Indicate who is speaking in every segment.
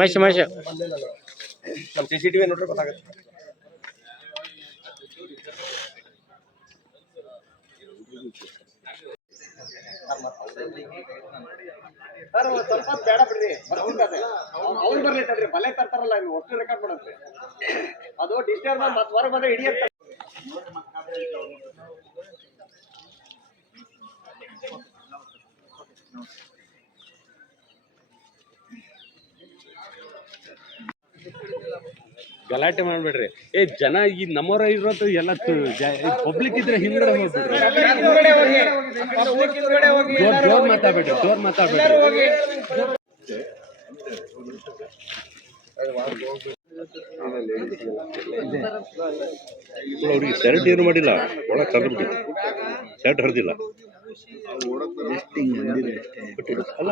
Speaker 1: ಮಹೇಶ್ ಮಹೇಶ್.
Speaker 2: ನಮ್ಮ C C TV ನೋಡ್ರೆ ಗೊತ್ತಾಗುತ್ತೆ. ಸರ್ ಒಂದ್ ಸ್ವಲ್ಪ ಬೇಡ ಬಿಡ್ರಿ. ಅವ್ರು ಬರ್ಲಿ ತಡ್ರಿ ಬಲೆ ತರ್ತಾರಲ್ಲ ಇನ್ನು ಒಟ್ಟು ರೆಕಾರ್ಡ್ ಮಾಡುತ್ತೆ. ಅದು ಡಿಸ್ಟರ್ಬ್ ಮತ್ತೆ ಹೊರಗೆ ಬಂದ್ರೆ ಹಿಡಿಯತ್ತ
Speaker 1: ಗಲಾಟೆ ಮಾಡ್ಬೇಡ್ರಿ. ಏ ಜನ ಈ ನಮ್ಮವರ ಇರೋದು ಎಲ್ಲ ಪಬ್ಲಿಕ್ ಇದ್ರೆ ಹಿಂದ್ಗಡೆ ಹೋಗ್ಬಿಡ್ರಿ. ಜೋರ್ ಮಾತಾಡ್ಬೇಡ್ರಿ ಜೋರ್ ಮಾತಾಡ್ಬೇಡ್ರಿ.
Speaker 3: ಅವ್ರಿಗೆ ಶರ್ಟ್ ಏನು ಮಾಡಿಲ್ಲ? ಒಳಗೆ ಕರೆದ್ಬಿಟ್ಟು ಶರ್ಟ್ ಹರಿದಿಲ್ಲ. ಅಲ್ಲ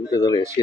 Speaker 3: ಇಂಥದ್ದೆಲ್ಲ ಎಸ್ ಸಿ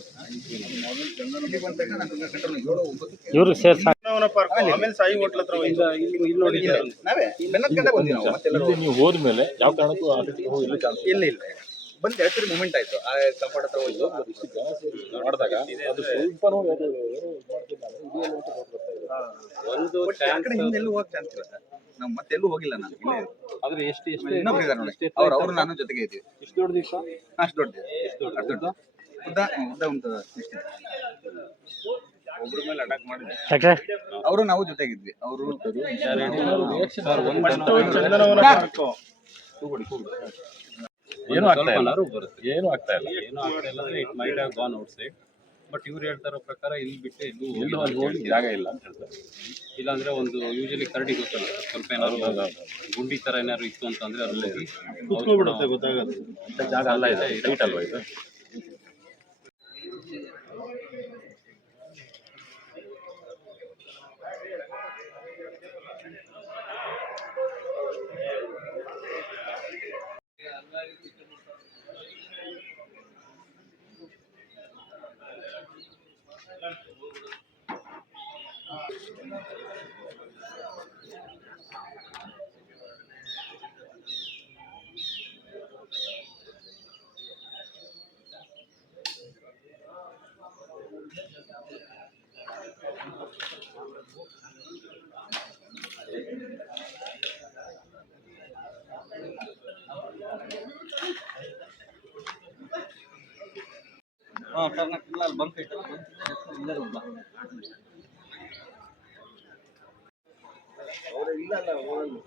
Speaker 1: ಇವ್ರಿಗೆ ಸೇರ್ಸ
Speaker 2: ಆಮೇಲೆ ಸಾಯಿ ಹೋಟ್ಲ ಹತ್ರ ನಾವೇ? ಬೆನ್ನತ್ಕಂಡೆ ಬಂದ್ವಿ ನಾವು ಮತ್ತೆಲ್ಲರೂ
Speaker 3: ನೀವು ಹೋದ್ಮೇಲೆ ಯಾವ ಕಾರಣಕ್ಕೂ ಆ ರೀತಿ ಹೋಗಿಲ್ಲ ಚಾನ್ಸ್
Speaker 2: ಇಲ್ಲ ಇಲ್ಲ. ಬಂದು ಎರಡು ಸರಿ ಮೂಮೆಂಟ್ ಆಯ್ತು. ಆ ಕಂಫರ್ಟ್ ಹತ್ರ ಹೋಗಿ.
Speaker 3: ಮಾಡಿದಾಗ ಅದು ಸ್ವಲ್ಪ
Speaker 1: ಒಂದು
Speaker 2: ಆ ಕಡೆ ಹಿಂದೆ ಎಲ್ಲೂ ಹೋಗಕ್ ಚಾನ್ಸ್ ಇಲ್ಲ. ಸರ್ ನಾವು ಮತ್ತೆಲ್ಲೂ ಹೋಗಿಲ್ಲ ನಾನು. ಇಲ್ಲೇ.
Speaker 1: ಆದ್ರೆ ಎಷ್ಟು ಎಷ್ಟು
Speaker 2: ಇನ್ನೊಬ್ರು ನೋಡಿ. ಅವ್ರು ಅವ್ರು ನಾನು ಜೊತೆಗೆ ಇದ್ದೀವಿ.
Speaker 1: ಎಷ್ಟು ದೊಡ್ಡದಿತ್ತು
Speaker 2: ಅಷ್ಟು ದೊಡ್ಡ ದೊಡ್ಡ ಉದ್ದ ಉದ್ದ ಉಂಟು
Speaker 1: ಒಬ್ರ ಮೇಲೆ ಅಟ್ಯಾಕ್ ಮಾಡಿದೆ
Speaker 2: ಅವರು ನಾವು ಜೊತೆಗಿದ್ವಿ. ಅವರು
Speaker 3: ಏನು ಆಗ್ತಾ ಇಲ್ಲ.
Speaker 1: ಬರುತ್ತೆ.
Speaker 3: ಏನು ಆಗ್ತಾ ಇಲ್ಲ.
Speaker 1: ಏನು ಆಗ್ತಾ ಇಲ್ಲ ಅಂದ್ರೆ it might have gone outside but ಇವ್ರು ಹೇಳ್ತಾರೋ ಪ್ರಕಾರ ಇಲ್ಲಿ ಬಿಟ್ಟು ಎಲ್ಲೂ
Speaker 3: ಎಲ್ಲೂ ಅಲ್ಲಿ ಹೋಗಿ ಜಾಗ ಇಲ್ಲ ಅಂತ ಹೇಳ್ತಾರೆ.
Speaker 1: ಇಲ್ಲಾಂದ್ರೆ ಒಂದು ಯೂಶಲಿ ಕರಡಿ ಗೊತ್ತಲ್ಲ. ಸ್ವಲ್ಪ ಏನಾದ್ರು ಗುಂಡಿ ತರ ಏನಾದ್ರು ಇತ್ತು ಅಂತಂದ್ರೆ ಅಲ್ಲೇ
Speaker 3: ಕುತ್ಕೊಬಿಡುತ್ತೆ ಗೊತ್ತಾಗದು ಇಂಥ ಜಾಗ ಅಲ್ಲ ಇದೆ ಟೈಟ್ ಅಲ್ವಾ ಇದು?
Speaker 2: ಬಂಕ್ ಐತಲ್ಲ ಎಲ್ಲರೂ ಇಲ್ಲ ಅಲ್ಲ ಹೋಗಲ್ಲ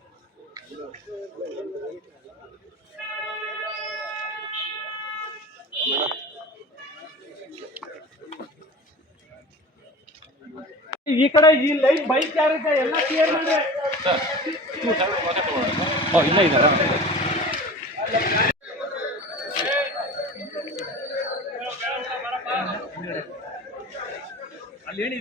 Speaker 1: ಈ ಕಡೆ ಈ ಲೈನ್ ಬೈಕ್ ಯಾರಿದೆ ಎಲ್ಲ ಕ್ಲಿಯರ್ ಮಾಡಿ ಇಲ್ಲ ಇದಾರ
Speaker 2: ಅಲ್ಲಿ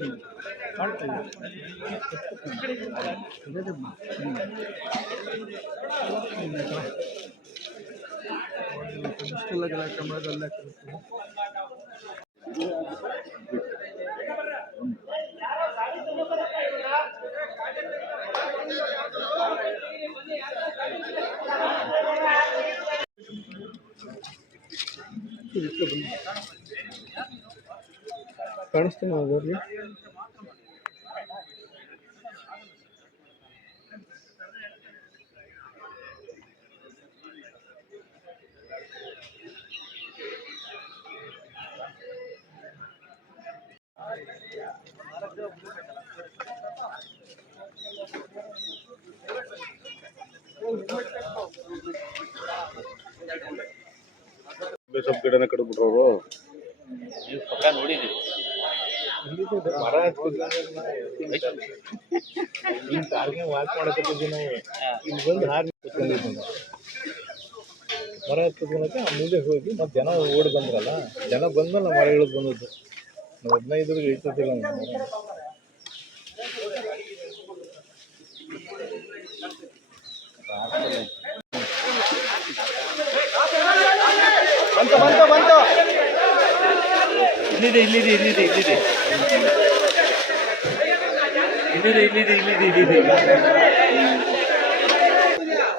Speaker 2: ಏನಿಲ್ಲ
Speaker 1: ಕಾಣಿಸ್ತೀನಿ ಅದರಲ್ಲಿ
Speaker 2: ಸ್ವಲ್ಪ ಗಿಡನ ಕಡಿದ್ಬಿಟ್ರವರು ಪಕ್ಕ ನೋಡಿದ್ದೀವಿ.
Speaker 4: ವಾಕ್ ಮಾಡಕತ್ತಿದ್ವಿ ನಾವು ಇಲ್ಲಿ ಬಂದು ನಾವು. ಮರ ಮುಂದೆ ಹೋಗಿ ಮತ್ತೆ ಜನ ಓಡಿ ಬಂದ್ರಲ್ಲ ಜನ ಬಂದ್ಮೇಲೆ ನಾವು ಮರ ಇಳಿದು ಬಂದದ್ದು ನಾವು ಹದಿನೈದು ಇಳ್ತಿದ್ದಿಲ್ಲ ನಾವು ಮರ.
Speaker 5: ಬಂತು ಬಂತು ಬಂತು
Speaker 1: ಇಲ್ಲಿದೆ ಇಲ್ಲಿದೆ ಇಲ್ಲಿದೆ ಇಲ್ಲಿದೆ. ಇಲ್ಲಿದೆ ಇಲ್ಲಿದೆ ಇಲ್ಲಿದೆ ಇಲ್ಲಿದೆ.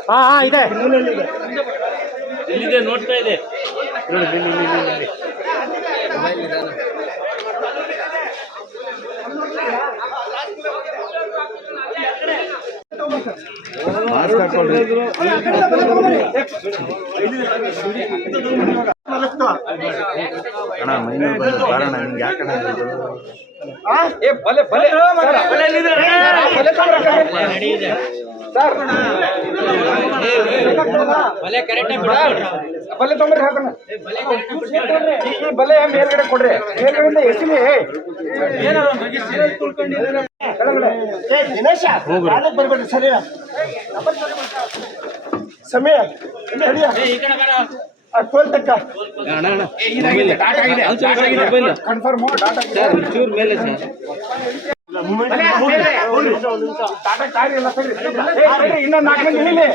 Speaker 5: ಹಾ ಹಾ ಇದೆ.
Speaker 1: ಇಲ್ಲಿದೆ ನೋಡ್ತಾ ಇದೆ.
Speaker 2: ಅಣ್ಣ ಮೈನೂರು ಬಾರಣ್ಣ ನಿಮ್ಗೆ ಯಾಕಣ್ಣ
Speaker 5: ಬಲೆ ಬಲೆ. ಬಲೆ ಬಲೆ ಹಾಕೋಣ ಈ ಬಲೆ ಮೇಲ್ಗಡೆ ಕೊಡ್ರಿ. ಮೇಲ್ಗಡೆಯಿಂದ ಎಸಿಲಿ ದಿನೇಶ ಅದಕ್ಕೆ ಬರ್ಬೇಡ್ರಿ ಸರಿ ಸಮಯ. ಇಲ್ಲಿ ಹಿಡಿಯ ಆ ಟೋಲ್ ತಕ್ಕ. ಕನ್ಫರ್ಮ್ ಡಾಟಾ ಚೂರು ಸರಿ, ಇನ್ನೊಂದು ನಾಲ್ಕು ಮಂದಿ ಇಳಿಲಿ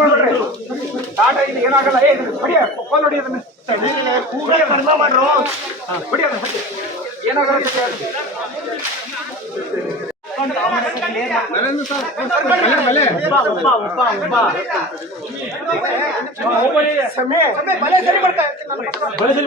Speaker 5: ಮಾಡ್ರಿ ಟಾಟಾ ಇದು ಏನಾಗಲ್ಲ ಏ ಬಿಡಿಯ ಕೊಪ್ಪಲ್ ಹೊಡಿ ಅದನ್ನ ಬಿಡಿ ಅದನ್ನ ಏನಾಗಲ್ಲ ಬಲೆ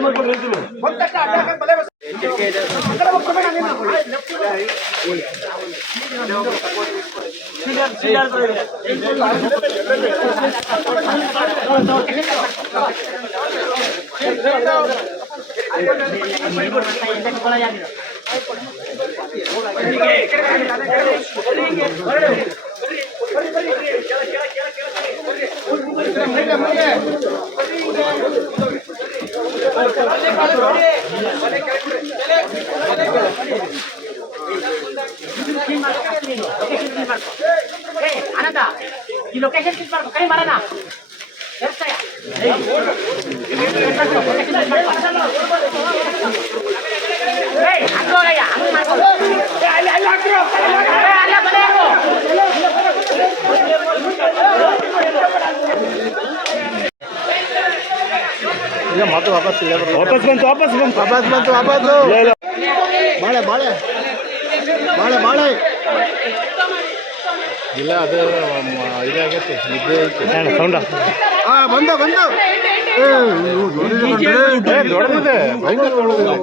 Speaker 6: ಆನಂದ ಈ ಲೊಕೇಶನ್
Speaker 4: ಕ್ಲಿಕ್ ಮಾಡ್ಬೇಕು ವಾಪಸ್ ಇಲ್ಲೇ ಬರ್ಬೇಕು.
Speaker 2: ವಾಪಸ್ ಬಂತು ವಾಪಸ್ ಬಂತು.
Speaker 4: ವಾಪಸ್ ಬಂತು ವಾಪಸ್. ಬಾಳೆ ಬಾಳೆ. ಬಾಳೆ ಬಾಳೆ. ಇಲ್ಲ ಅದು ಇದಾಗೈತಿ ನಿದ್ದೆ ಐತಿ.
Speaker 2: ಸೌಂಡ.
Speaker 4: ಹಾ ಬಂದ ಬಂದ. ದೊಡ್ಡದಿದೆ ಭಯಂಕರ ದೊಡ್ಡದಿದೆ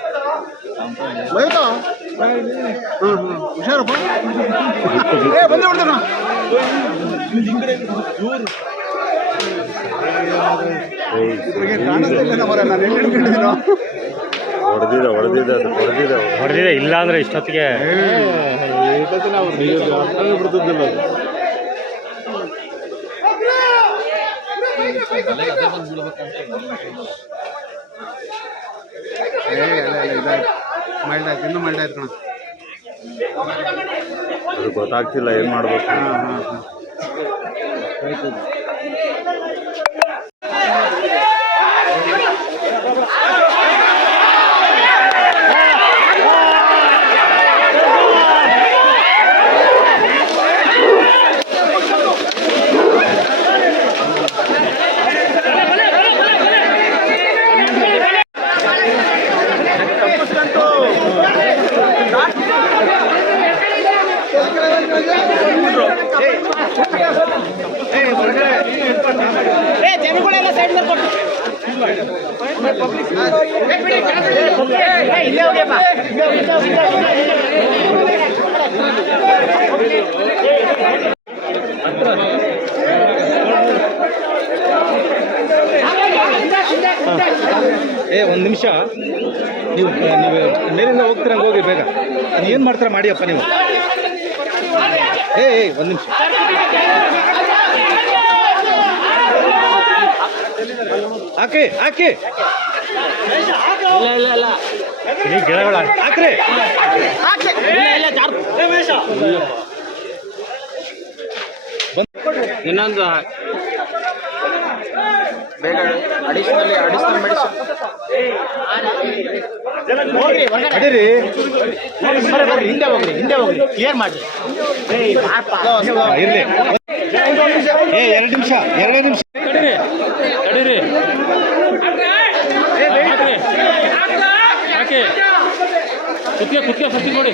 Speaker 4: ಹ್ಮ್ ಹುಷಾರಪ್ಪ? ಏ ಬಂದೇ ಬಿಡ್ತಾನ ಕಾಣಿಸ್ತಿಲ್ಲ ಮರ ನಾನು ಎಲ್ಲಿ ಹಿಡ್ಕೊಂಡಿದ್ದೀನೋ.
Speaker 2: ಹೊಡೆದಿದೆ ಹೊಡೆದಿದೆ ಅದು ಹೊಡೆದಿದೆ.
Speaker 1: ಹೊಡೆದಿದೆ ಇಲ್ಲ ಅಂದ್ರೆ ಇಷ್ಟೊತ್ತಿಗೆ.
Speaker 4: ಬಿಡ್ತಿದ್ದಿಲ್ಲ ಅದು ಏ ಅಲ್ಲ ಇಲ್ಲ ಮೈಲ್ಡ್ ಆಯ್ತು ಇನ್ನೂ ಮೈಲ್ಡ್ ಆಯ್ತು ಕಣ.
Speaker 2: ಅದು ಗೊತ್ತಾಗ್ತಿಲ್ಲ ಏನು ಮಾಡ್ಬೇಕು?
Speaker 4: ಹಾಂ ಹಾಂ ಹಾಂ.
Speaker 7: ಏ, ಒಂದು ನಿಮಿಷ. ನೀವು ನೀವು ಮೇಲಿಂದ ಹೋಗ್ತೀರಂಗೆ ಹೋಗಿ ಬೇಗ. ಏನು ಮಾಡ್ತೀರಾ ಮಾಡಿಯಪ್ಪ ನೀವು? ಏ ಏ, ಒಂದು ನಿಮಿಷ. ಹಾಕಿ ಹಾಕಿ. ಹಾಕ್ರಿ.
Speaker 8: ಇನ್ನೊಂದು
Speaker 7: ಅಡಿರಿ.
Speaker 9: ಹಿಂದೆ ಹೋಗ್ರಿ ಹಿಂದೆ ಹೋಗ್ರಿ ಕ್ಲಿಯರ್ ಮಾಡ್ರಿ
Speaker 7: ಇರಲಿ. ಏ ಎರಡು ನಿಮಿಷ ಎರಡೇ ನಿಮಿಷ.
Speaker 8: ಕುತ್ತಿಗೆ ಕುತ್ತಿಗೆ ಕುತ್ತಿಗೆ ನೋಡಿ.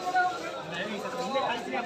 Speaker 7: ಎಲ್ಲ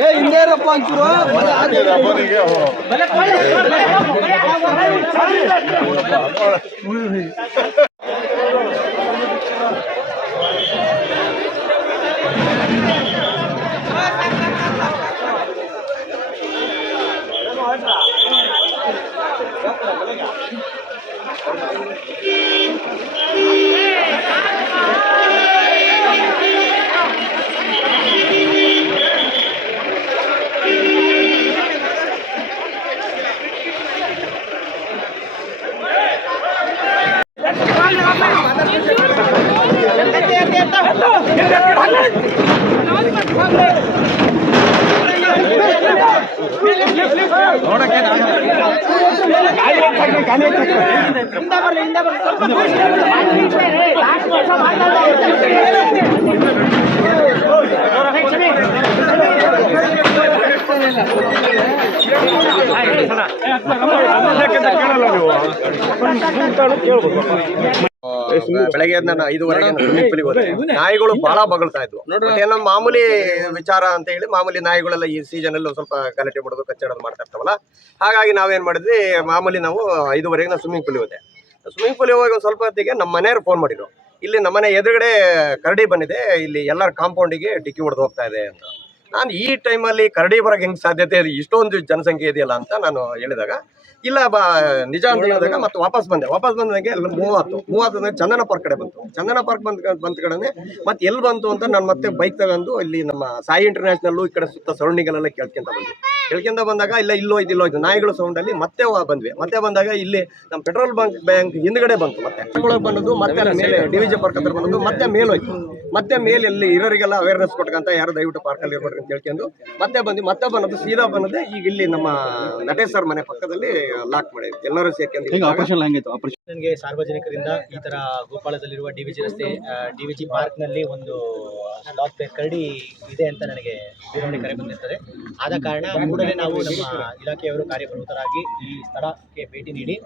Speaker 7: ಏ
Speaker 10: ಹಿಂಗೇರಪ್ಪ ಅಂತೀರೋ ಕೇಳಲ್ಲ ನೀವು. ಕೇಳ್ಬೋದು ಬೆಳಗ್ಗೆ ನಾನು ಐದುವರೆಗೆ ಸ್ವಿಮ್ಮಿಂಗ್ ಪೂಲಿಗೆ ಹೋದೆ ನಾಯಿಗಳು ಬಹಳ ಬಗಳ್ತಾ ಇದ್ವು. ಏನೋ ಮಾಮೂಲಿ ವಿಚಾರ ಅಂತ ಹೇಳಿ ಮಾಮೂಲಿ ನಾಯಿಗಳೆಲ್ಲ ಈ ಸೀಸನ್ ಅಲ್ಲಿ ಸ್ವಲ್ಪ ಗಲಾಟೆ ಮಾಡೋದು ಕಚ್ಚಾಡೋದು ಮಾಡ್ತಾ ಇರ್ತಾವಲ್ಲ. ಹಾಗಾಗಿ ನಾವೇನ್ ಮಾಡಿದ್ವಿ ಮಾಮೂಲಿ ನಾವು ಐದುವರೆಗೆ ನಾನು ಸ್ವಿಮ್ಮಿಂಗ್ ಪೂಲಿಗೆ ಹೋದೆ. ಸ್ವಿಮ್ಮಿಂಗ್ ಪೂಲಿಗೆ ಹೋಗಿ ಒಂದು ಸ್ವಲ್ಪ ಹೊತ್ತಿಗೆ ನಮ್ಮ ಮನೆಯವ್ರು ಫೋನ್ ಮಾಡಿದ್ರು. ಇಲ್ಲಿ ನಮ್ಮನೆ ಎದುರುಗಡೆ ಕರಡಿ ಬಂದಿದೆ ಇಲ್ಲಿ ಎಲ್ಲರ ಕಾಂಪೌಂಡಿಗೆ ಡಿಕ್ಕಿ ಹೊಡೆದು ಹೋಗ್ತಾ ಇದೆ ಅಂತ. ನಾನು ಈ ಟೈಮಲ್ಲಿ ಕರಡಿ ಬರೋಕೆ ಹೆಂಗೆ ಸಾಧ್ಯತೆ ಇದೆ? ಇಷ್ಟೊಂದು ಜನಸಂಖ್ಯೆ ಇದೆಯಲ್ಲ ಅಂತ ನಾನು ಹೇಳಿದಾಗ ಇಲ್ಲ ಬಾ ನಿಜ ಅಂತ ಹೇಳಿದಾಗ ಮತ್ತೆ ವಾಪಸ್ ಬಂದೆ. ವಾಪಸ್ ಬಂದಾಗ ಎಲ್ಲ ಮೂವತ್ತು. ಮೂವತ್ತು ಅಂದ್ರೆ ಚಂದನ ಪಾರ್ಕ್ ಕಡೆ ಬಂತು. ಚಂದನ ಪಾರ್ಕ್ ಬಂದ ಬಂದ ಕಡೆ ಮತ್ತೆ ಎಲ್ಲಿ ಬಂತು ಅಂತ ನಾನು ಮತ್ತೆ ಬೈಕ್ ತಗೊಂಡು ಇಲ್ಲಿ ನಮ್ಮ ಸಾಯಿ ಇಂಟರ್ನ್ಯಾಷನಲ್ ಈ ಕಡೆ ಸುತ್ತ ಸರೌಂಡಿಂಗಲ್ಲೆಲ್ಲ ಕೇಳ್ಕೊಂತ ಬಂದ್ವಿ ಕೇಳ್ಕೊಂತ ಬಂದಾಗ ಇಲ್ಲ ಇಲ್ಲೋ ಇದು ಇಲ್ಲೋ ಇದು. ನಾಯಿಗಳು ಸೌಂಡಲ್ಲಿ ಮತ್ತೆ ಬಂದ್ವಿ. ಮತ್ತೆ ಬಂದಾಗ ಇಲ್ಲಿ ನಮ್ಮ ಪೆಟ್ರೋಲ್ ಬಂಕ್ ಬ್ಯಾಂಕ್ ಹಿಂದ್ಗಡೆ ಬಂತು ಮತ್ತೆ. ಬಂದದ್ದು ಮತ್ತೆ ಮೇಲೆ ಡಿವಿಜನ್ ಪಾರ್ಕ್ ಹತ್ರ ಬಂದದ್ದು ಮತ್ತೆ ಮೇಲೋಯ್ತು. ಮತ್ತೆ ಮೇಲೆ ಇಲ್ಲಿ ಇರೋರಿಗೆಲ್ಲ ಅವೇರ್ನೆಸ್ ಕೊಟ್ಕಂತ ಯಾರು ದಯವಿಟ್ಟು ಪಾರ್ಕಲ್ಲಿ ಇರ್ಬೇಡ್ರಿ ಅಂತ ಕೇಳ್ಕೊಂಡು ಮತ್ತೆ ಬಂದ್ವಿ. ಮತ್ತೆ ಬಂದದ್ದು ಸೀದಾ ಬಂದದ್ದು ಈಗ ಇಲ್ಲಿ ನಮ್ಮ ನಟೇಶ್ ಸರ್ ಮನೆ ಪಕ್ಕದಲ್ಲಿ ಲಾಕ್ ಮಾಡಿದ್ವಿ ಎಲ್ಲರೂ ಸೇರ್ಕೊಂಡು
Speaker 2: ಆಪರೇಷನ್ ಹೆಂಗಿತ್ತು ಆಪರೇಷನ್
Speaker 6: ನನಗೆ ಸಾರ್ವಜನಿಕರಿಂದ ಈ ತರ ಗೋಪಾಲದಲ್ಲಿರುವ ಡಿ ವಿ ಜಿ ರಸ್ತೆ ಡಿ ವಿ ಜಿ ಪಾರ್ಕ್ನಲ್ಲಿ ಒಂದು ಲಾಕ್ ಕರಡಿ ಇದೆ ಅಂತ ನನಗೆ ದೂರವಾಣಿ ಕರೆ ಬಂದಿರ್ತದೆ. ಆದ ಕಾರಣ ಕೂಡಲೇ ನಾವು ನಮ್ಮ ಇಲಾಖೆಯವರು ಕಾರ್ಯಪ್ರವೃತ್ತರಾಗಿ ಈ ಸ್ಥಳಕ್ಕೆ ಭೇಟಿ ನೀಡಿ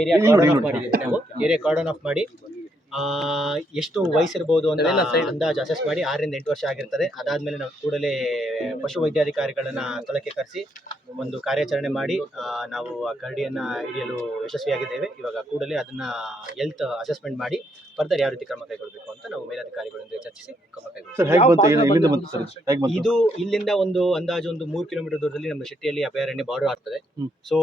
Speaker 6: ಏರಿಯಾ ಕಾರ್ಡನ್ ಆಫ್ ಮಾಡಿದ್ದೀವಿ ನಾವು. ಏರಿಯಾ ಕಾರ್ಡನ್ ಆಫ್ ಮಾಡಿ ಎಷ್ಟು ವಯಸ್ಸಿರ್ಬೋದು ಅಂತ ಅಂದಾಜು ಅಸೆಸ್ ಮಾಡಿ ಆರರಿಂದ ಎಂಟು ವರ್ಷ ಆಗಿರ್ತದೆ. ಅದಾದ್ಮೇಲೆ ನಾವು ಕೂಡಲೇ ಪಶು ವೈದ್ಯಾಧಿಕಾರಿಗಳನ್ನ ಸ್ಥಳಕ್ಕೆ ಕರೆಸಿ ಒಂದು ಕಾರ್ಯಾಚರಣೆ ಮಾಡಿ ನಾವು ಆ ಕರಡಿಯನ್ನ ಹಿಡಿಯಲು ಯಶಸ್ವಿಯಾಗಿದ್ದೇವೆ. ಇವಾಗ ಕೂಡಲೇ ಅದನ್ನ ಹೆಲ್ತ್ ಅಸೆಸ್ಮೆಂಟ್ ಮಾಡಿ ಫರ್ದರ್ ಯಾವ ರೀತಿ ಕ್ರಮ ಕೈಗೊಳ್ಳಬೇಕು ಅಂತ ನಾವು ಮೇಲಧಿಕಾರಿಗಳೊಂದಿಗೆ ಚರ್ಚಿಸಿ ಕ್ರಮ ಕೈಗೊಳ್ಳುತ್ತೇವೆ.
Speaker 2: ಸರ್
Speaker 6: ಇದು ಇಲ್ಲಿಂದ ಒಂದು ಅಂದಾಜು ಒಂದು ಮೂರು ಕಿಲೋಮೀಟರ್ ದೂರದಲ್ಲಿ ನಮ್ಮ ಸಿಟಿಯಲ್ಲಿ ಅಭಯಾರಣ್ಯ ಬಾರ್ಡರ್ ಆಗ್ತದೆ. ಸೊ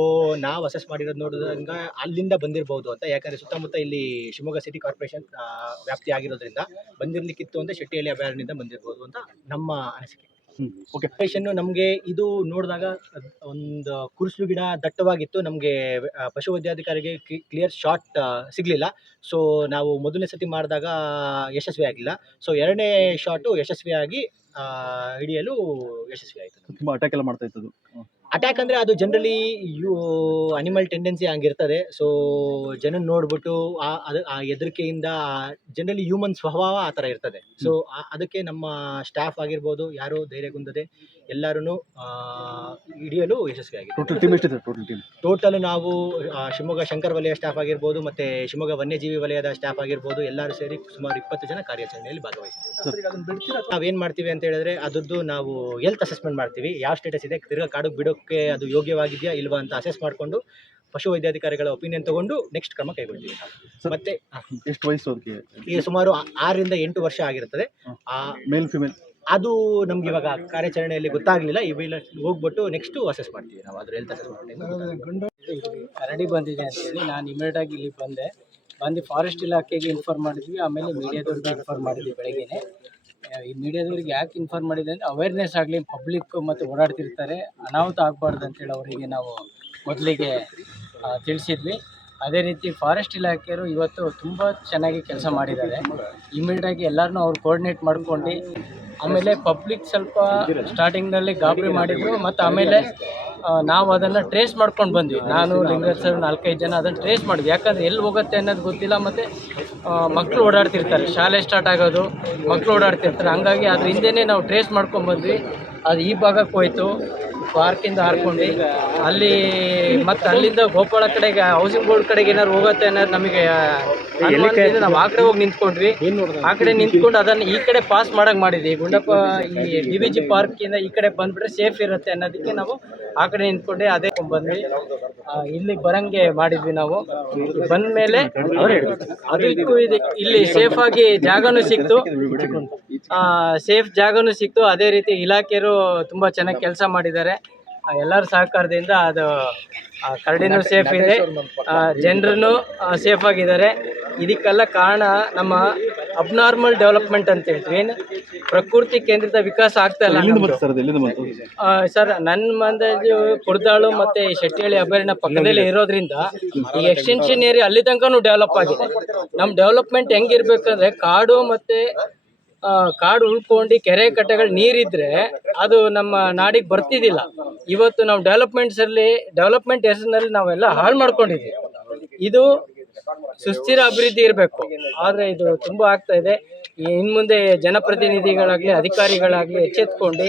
Speaker 6: ನಾವು ಅಸೆಸ್ ಮಾಡಿರೋದು ನೋಡಿದಂಗ ಅಲ್ಲಿಂದ ಬಂದಿರಬಹುದು ಅಂತ. ಯಾಕಂದ್ರೆ ಸುತ್ತಮುತ್ತ ಇಲ್ಲಿ ಶಿವಮೊಗ್ಗ ಸಿಟಿ ಕಾರ್ಪೊರೇಷನ್ ವ್ಯಾಪ್ತಿ ಆಗಿರೋದ್ರಿಂದ ಬಂದಿರ್ಲಿಕ್ಕಿತ್ತು ಅಂತ ಶೆಟ್ಟಿಹಳ್ಳಿ ಅಭಯಾರಣ್ಯದಿಂದ ಬಂದಿರಬಹುದು ಅಂತ ನಮ್ಮ ಅನಿಸಿಕೆ.
Speaker 2: ಓಕೆ
Speaker 6: ಪೇಷನ್ನು ನಮಗೆ ಇದು ನೋಡಿದಾಗ ಒಂದು ಕುರುಸು ಗಿಡ ದಟ್ಟವಾಗಿತ್ತು. ನಮಗೆ ಪಶು ವೈದ್ಯಾಧಿಕಾರಿಗೆ ಕ್ಲಿಯರ್ ಶಾಟ್ ಸಿಗಲಿಲ್ಲ. ಸೊ ನಾವು ಮೊದಲನೇ ಸತಿ ಮಾಡಿದಾಗ ಯಶಸ್ವಿ ಆಗಿಲ್ಲ. ಸೊ ಎರಡನೇ ಶಾಟು ಯಶಸ್ವಿಯಾಗಿ ಹಿಡಿಯಲು ಯಶಸ್ವಿ ಆಯಿತು.
Speaker 2: ತುಂಬಾ ಅಟ್ಯಾಕ್ ಎಲ್ಲ ಮಾಡ್ತಾ ಇತ್ತು ಅದು.
Speaker 6: ಅಟ್ಯಾಕ್ ಅಂದರೆ ಅದು ಜನರಲಿ ಯು ಅನಿಮಲ್ ಟೆಂಡೆನ್ಸಿ ಹಂಗಿರ್ತದೆ ಸೊ ಜನ ನೋಡ್ಬಿಟ್ಟು ಆ, ಅದು, ಆ ಹೆದರಿಕೆಯಿಂದ ಜನರಲಿ ಹ್ಯೂಮನ್ ಸ್ವಭಾವ ಆ ಥರ ಇರ್ತದೆ. ಸೊ ಅದಕ್ಕೆ ನಮ್ಮ ಸ್ಟಾಫ್ ಆಗಿರ್ಬೋದು, ಯಾರು ಧೈರ್ಯಗುಂದದೆ ಎಲ್ಲರೂ ಹಿಡಿಯಲು ಯಶಸ್ವಿಯಾಗಿದೆ.
Speaker 2: ಟೋಟಲ್ ಟೀಮ್ ಎಷ್ಟಿದೆ? ಟೋಟಲ್ ಟೀಮ್
Speaker 6: ಟೋಟಲ್ ನಾವು ಆ, ಶಿವಮೊಗ್ಗ ಶಂಕರ್ ವಲಯ ಸ್ಟಾಫ್ ಆಗಿರ್ಬೋದು ಮತ್ತು ಶಿವಮೊಗ್ಗ ವನ್ಯಜೀವಿ ವಲಯದ ಸ್ಟಾಫ್ ಆಗಿರ್ಬೋದು ಎಲ್ಲರೂ ಸೇರಿ ಸುಮಾರು ಇಪ್ಪತ್ತು ಜನ ಕಾರ್ಯಾಚರಣೆಯಲ್ಲಿ ಭಾಗವಹಿಸ್ತೀವಿ ನಾವೇನು ಮಾಡ್ತೀವಿ ಅಂತ ಹೇಳಿದ್ರೆ ಅದರದ್ದು ನಾವು ಹೆಲ್ತ್ ಅಸೆಸ್ಮೆಂಟ್ ಮಾಡ್ತೀವಿ. ಯಾವ ಸ್ಟೇಟಸ್ ಇದೆ? ತಿರ್ಗಾ ಕಾಡಿಗೆ ಬಿಡೋಕ್ಕೆ ಅದು ಯೋಗ್ಯವಾಗಿದೆಯಾ ಇಲ್ವಾ ಅಂತ ಅಸೆಸ್ ಮಾಡಿಕೊಂಡು ಪಶು ವೈದ್ಯಾಧಿಕಾರಿಗಳ ಒಪಿನಿಯನ್ ತಗೊಂಡು ನೆಕ್ಸ್ಟ್ ಕ್ರಮ ಕೈಗೊಳ್ತೀವಿ. ಮತ್ತೆ ಆ,
Speaker 2: ಎಷ್ಟು ವಯಸ್ಸು ಅದಕ್ಕೆ?
Speaker 6: ಈಗ ಸುಮಾರು ಆ- ಆರರಿಂದ ಎಂಟು ವರ್ಷ ಆಗಿರುತ್ತದೆ. ಆ
Speaker 2: ಮೇಲ್ ಫಿಮೇಲ್
Speaker 6: ಅದು ನಮ್ಗೆ ಇವಾಗ ಕಾರ್ಯಾಚರಣೆಯಲ್ಲಿ ಗೊತ್ತಾಗ್ಲಿಲ್ಲ. ಇವೆಲ್ಲ ಹೋಗ್ಬಿಟ್ಟು ನೆಕ್ಸ್ಟ್ ಅಸೆಸ್ ಮಾಡ್ತೀವಿ ನಾವು. ಅದ್ರ ಹೆಲ್ತ್ ಅಸೆಸ್
Speaker 8: ಕರಡಿ ಬಂದಿದೆ ಅಂತೇಳಿ ನಾನು ಇಮಿಡಿಯೇಟ್ ಆಗಿ ಇಲ್ಲಿ ಬಂದೆ. ಬಂದು ಫಾರೆಸ್ಟ್ ಇಲಾಖೆಗೆ ಇನ್ಫಾರ್ಮ್ ಮಾಡಿದ್ವಿ. ಆಮೇಲೆ ಮೀಡಿಯಾದವ್ರಿಗೆ ಇನ್ಫಾರ್ಮ್ ಮಾಡಿದ್ವಿ ಬೆಳಗ್ಗೆನೆ. ಈ ಮೀಡಿಯಾದವ್ರಿಗೆ ಯಾಕೆ ಇನ್ಫಾರ್ಮ್ ಮಾಡಿದೆ ಅಂದರೆ ಅವೇರ್ನೆಸ್ ಆಗಲಿ ಪಬ್ಲಿಕ್ ಮತ್ತು ಓಡಾಡ್ತಿರ್ತಾರೆ. ಅನಾಹುತ ಆಗಬಾರ್ದು ಅಂತೇಳಿ ಅವರಿಗೆ ನಾವು ಮೊದಲಿಗೆ ತಿಳಿಸಿದ್ವಿ. ಅದೇ ರೀತಿ ಫಾರೆಸ್ಟ್ ಇಲಾಖೆಯವರು ಇವತ್ತು ತುಂಬ ಚೆನ್ನಾಗಿ ಕೆಲಸ ಮಾಡಿದ್ದಾರೆ. ಇಮಿಡಿಯೇಟಾಗಿ ಎಲ್ಲರನ್ನೂ ಅವ್ರು ಕೋರ್ಡಿನೇಟ್ ಮಾಡ್ಕೊಂಡು, ಆಮೇಲೆ ಪಬ್ಲಿಕ್ ಸ್ವಲ್ಪ ಸ್ಟಾರ್ಟಿಂಗ್ನಲ್ಲಿ ಗಾಬರಿ ಮಾಡಿದ್ರು, ಮತ್ತು ಆಮೇಲೆ ನಾವು ಅದನ್ನು ಟ್ರೇಸ್ ಮಾಡ್ಕೊಂಡು ಬಂದ್ವಿ. ನಾನು, ಲಿಂಗರಾಜ್ ಸರ್ ನಾಲ್ಕೈದು ಜನ ಅದನ್ನು ಟ್ರೇಸ್ ಮಾಡಿದ್ವಿ. ಯಾಕಂದರೆ ಎಲ್ಲಿ ಹೋಗುತ್ತೆ ಅನ್ನೋದು ಗೊತ್ತಿಲ್ಲ, ಮತ್ತು ಮಕ್ಕಳು ಓಡಾಡ್ತಿರ್ತಾರೆ. ಶಾಲೆ ಸ್ಟಾರ್ಟ್ ಆಗೋದು ಮಕ್ಕಳು ಓಡಾಡ್ತಿರ್ತಾರೆ. ಹಂಗಾಗಿ ಅದ್ರ ಹಿಂದೆನೇ ನಾವು ಟ್ರೇಸ್ ಮಾಡ್ಕೊಂಡು ಬಂದ್ವಿ. ಅದು ಈ ಭಾಗಕ್ಕೆ ಹೋಯ್ತು. ಪಾರ್ಕಿಂದ ಹಾರ್ಕೊಂಡು ಅಲ್ಲಿ ಮತ್ತೆ ಅಲ್ಲಿಂದ ಗೋಪಾಳ ಕಡೆಗೆ ಹೌಸಿಂಗ್ ಬೋರ್ಡ್ ಕಡೆಗೆ ಏನಾದ್ರು ಹೋಗುತ್ತೆ ಅನ್ನೋದು ನಮಗೆ ನಾವು ಆ ಕಡೆ ಹೋಗಿ ನಿಂತ್ಕೊಂಡ್ವಿ. ಆ ಕಡೆ ನಿಂತ್ಕೊಂಡು ಅದನ್ನ ಈ ಕಡೆ ಪಾಸ್ ಮಾಡಕ್ ಮಾಡಿದ್ವಿ. ಗುಂಡಪ್ಪ ಈ ಡಿ ವಿ ಜಿ ಪಾರ್ಕಿಂದ ಈ ಕಡೆ ಬಂದ್ಬಿಟ್ರೆ ಸೇಫ್ ಇರುತ್ತೆ ಅನ್ನೋದಕ್ಕೆ ನಾವು ಆ ಕಡೆ ನಿಂತ್ಕೊಂಡೆ ಅದೇ ಬಂದ್ವಿ. ಇಲ್ಲಿ ಬರಂಗೆ ಮಾಡಿದ್ವಿ ನಾವು. ಬಂದ ಮೇಲೆ ಅದಕ್ಕೂ ಇದೆ ಇಲ್ಲಿ ಸೇಫ್ ಆಗಿ ಜಾಗನೂ ಸಿಕ್ತು. ಸೇಫ್ ಜಾಗನೂ ಸಿಕ್ತು. ಅದೇ ರೀತಿ ಇಲಾಖೆಯರು ತುಂಬ ಚೆನ್ನಾಗಿ ಕೆಲಸ ಮಾಡಿದ್ದಾರೆ. ಎಲ್ಲರ ಸಹಕಾರದಿಂದ ಅದು ಆ, ಕರಡಿನೂ ಸೇಫ್ ಇದೆ. ಜನರನ್ನು ಸೇಫ್ ಆಗಿದ್ದಾರೆ. ಇದಕ್ಕೆಲ್ಲ ಕಾರಣ ನಮ್ಮ ಅಬ್ನಾರ್ಮಲ್ ಡೆವಲಪ್ಮೆಂಟ್ ಅಂತ ಹೇಳ್ತೀವಿ. ಏನು? ಪ್ರಕೃತಿ ಕೇಂದ್ರಿತ ವಿಕಾಸ ಆಗ್ತಾ ಇಲ್ಲ
Speaker 2: ಸರ್
Speaker 6: ನನ್ನ ಮಂದಾಜು ಕುರ್ದಾಳು ಮತ್ತೆ ಶೆಟ್ಟಿಹಳ್ಳಿ ಅಭಯಾರಣ್ಯ ಪಕ್ಕದಲ್ಲಿ ಇರೋದ್ರಿಂದ ಈ ಎಕ್ಸ್ಟೆನ್ಷನ್ ಏರಿಯಾ ಅಲ್ಲಿ ತನಕನೂ ಡೆವಲಪ್ ಆಗಿದೆ. ನಮ್ಮ ಡೆವಲಪ್ಮೆಂಟ್ ಹೆಂಗಿರ್ಬೇಕಂದ್ರೆ ಕಾಡು ಮತ್ತೆ ಕಾಡು ಉಳ್ಕೊಂಡು ಕೆರೆ ಕಟ್ಟೆಗಳು ನೀರಿದ್ರೆ ಅದು ನಮ್ಮ ನಾಡಿಗೆ ಬರ್ತಿದ್ದಿಲ್ಲ ಇವತ್ತು ನಾವು ಡೆವಲಪ್ಮೆಂಟ್ಸ್ ಅಲ್ಲಿ ಡೆವಲಪ್ಮೆಂಟ್ ಹೆಸರಿನಲ್ಲಿ ನಾವೆಲ್ಲ ಹಾಳು ಮಾಡ್ಕೊಂಡಿದ್ದೀವಿ ಇದು ಸುಸ್ಥಿರ ಅಭಿವೃದ್ಧಿ ಇರಬೇಕು. ಆದರೆ ಇದು ತುಂಬ ಆಗ್ತಾ ಇದೆ. ಇನ್ನು ಮುಂದೆ ಜನಪ್ರತಿನಿಧಿಗಳಾಗಲಿ ಅಧಿಕಾರಿಗಳಾಗಲಿ ಎಚ್ಚೆತ್ಕೊಂಡು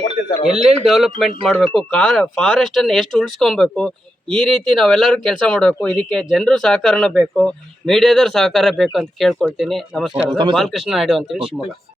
Speaker 6: ಎಲ್ಲೆಲ್ಲಿ ಡೆವಲಪ್ಮೆಂಟ್ ಮಾಡಬೇಕು ಕಾರ್ ಫಾರೆಸ್ಟನ್ನು ಎಷ್ಟು ಉಳಿಸ್ಕೊಬೇಕು ಈ ರೀತಿ ನಾವೆಲ್ಲರೂ ಕೆಲಸ ಮಾಡಬೇಕು. ಇದಕ್ಕೆ ಜನರು ಸಹಕಾರನೂ ಬೇಕು ಮೀಡಿಯಾದವ್ರ ಸಹಕಾರ ಬೇಕು ಅಂತ ಕೇಳ್ಕೊಳ್ತೀನಿ. ನಮಸ್ಕಾರ. ಬಾಲಕೃಷ್ಣ ನಾಯ್ಡು ಅಂತೇಳಿ ಶಿವಮೊಗ್ಗ